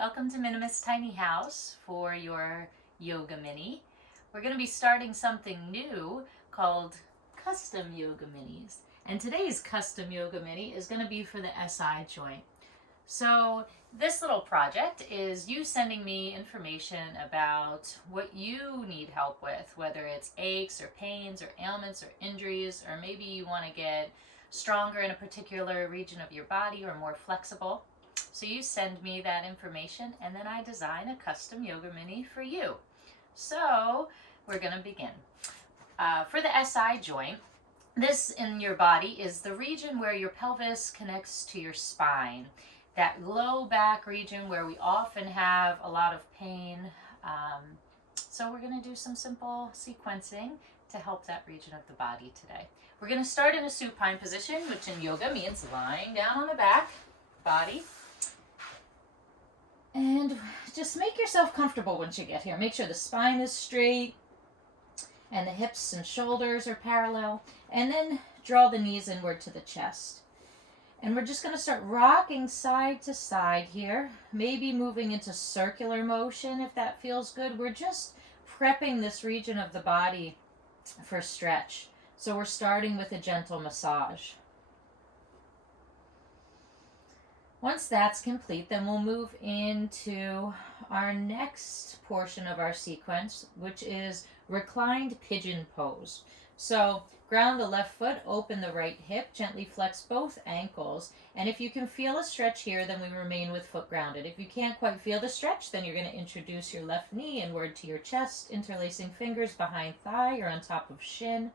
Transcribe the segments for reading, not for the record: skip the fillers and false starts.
Welcome to Minimus Tiny House for your yoga mini. We're going to be starting something new called custom yoga minis. And today's custom yoga mini is going to be for the SI joint. So this little project is you sending me information about what you need help with, whether it's aches or pains or ailments or injuries, or maybe you want to get stronger in a particular region of your body or more flexible. So you send me that information and then I design a custom yoga mini for you. So we're going to begin. For the SI joint, this in your body is the region where your pelvis connects to your spine. That low back region where we often have a lot of pain. So we're going to do some simple sequencing to help that region of the body today. We're going to start in a supine position, which in yoga means lying down on the back body. And just make yourself comfortable once you get here. Make sure the spine is straight and the hips and shoulders are parallel. And then draw the knees inward to the chest. And we're just going to start rocking side to side here. Maybe moving into circular motion if that feels good. We're just prepping this region of the body for stretch. So we're starting with a gentle massage. Once that's complete, then we'll move into our next portion of our sequence, which is reclined pigeon pose. So ground the left foot, open the right hip, gently flex both ankles. And if you can feel a stretch here, then we remain with foot grounded. If you can't quite feel the stretch, then you're going to introduce your left knee inward to your chest, interlacing fingers behind thigh or on top of shin,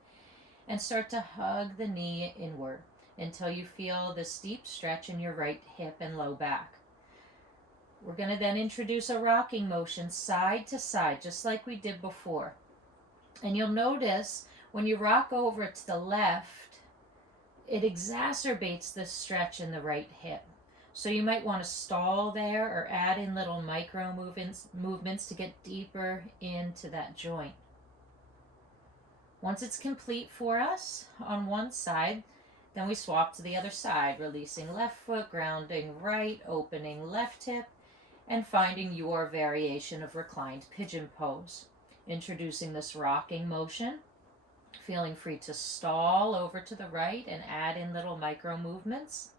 and start to hug the knee inward until you feel this deep stretch in your right hip and low back. We're going to then introduce a rocking motion side to side, just like we did before. And you'll notice when you rock over to the left, it exacerbates this stretch in the right hip. So you might want to stall there or add in little micro movements to get deeper into that joint. Once it's complete for us on one side, then we swap to the other side, releasing left foot, grounding right, opening left hip, and finding your variation of reclined pigeon pose. Introducing this rocking motion, feeling free to stall over to the right and add in little micro movements.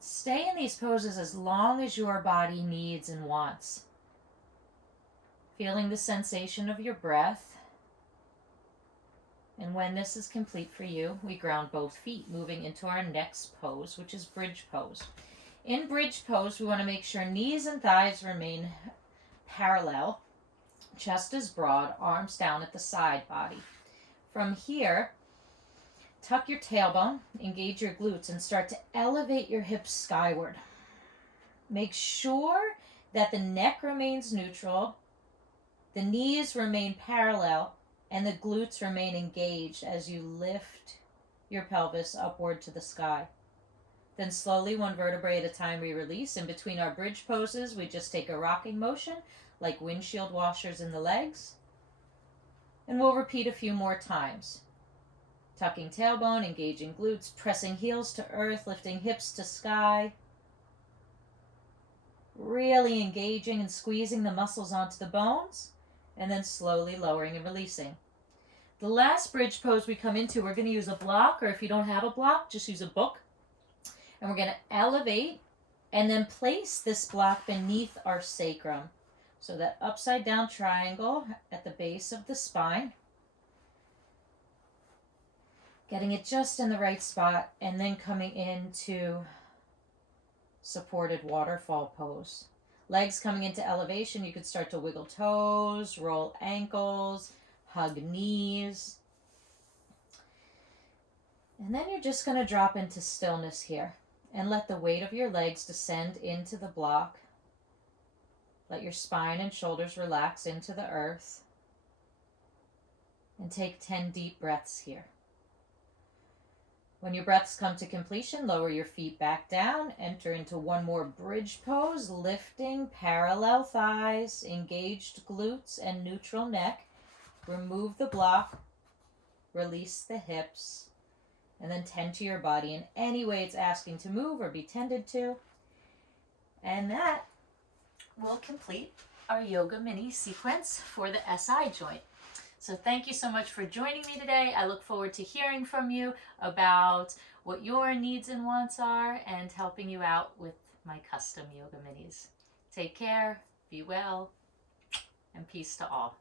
Stay in these poses as long as your body needs and wants. Feeling the sensation of your breath. And when this is complete for you, we ground both feet, moving into our next pose, which is bridge pose. In bridge pose, we want to make sure knees and thighs remain parallel. Chest is broad, arms down at the side body. From here, tuck your tailbone, engage your glutes, and start to elevate your hips skyward. Make sure that the neck remains neutral, the knees remain parallel, and the glutes remain engaged as you lift your pelvis upward to the sky. Then slowly, one vertebrae at a time, we release. In between our bridge poses, we just take a rocking motion, like windshield washers in the legs. And we'll repeat a few more times. Tucking tailbone, engaging glutes, pressing heels to earth, lifting hips to sky. Really engaging and squeezing the muscles onto the bones. And then slowly lowering and releasing. The last bridge pose we come into, we're going to use a block, or if you don't have a block, just use a book. And we're going to elevate and then place this block beneath our sacrum. So that upside down triangle at the base of the spine. Getting it just in the right spot, and then coming into supported waterfall pose. Legs coming into elevation, you could start to wiggle toes, roll ankles, hug knees. And then you're just going to drop into stillness here and let the weight of your legs descend into the block. Let your spine and shoulders relax into the earth. And take 10 deep breaths here. When your breaths come to completion, lower your feet back down, enter into one more bridge pose, lifting parallel thighs, engaged glutes, and neutral neck. Remove the block, release the hips, and then tend to your body in any way it's asking to move or be tended to. And that will complete our Yoga Mini sequence for the SI joint. So thank you so much for joining me today. I look forward to hearing from you about what your needs and wants are and helping you out with my custom Yoga Minis. Take care, be well, and peace to all.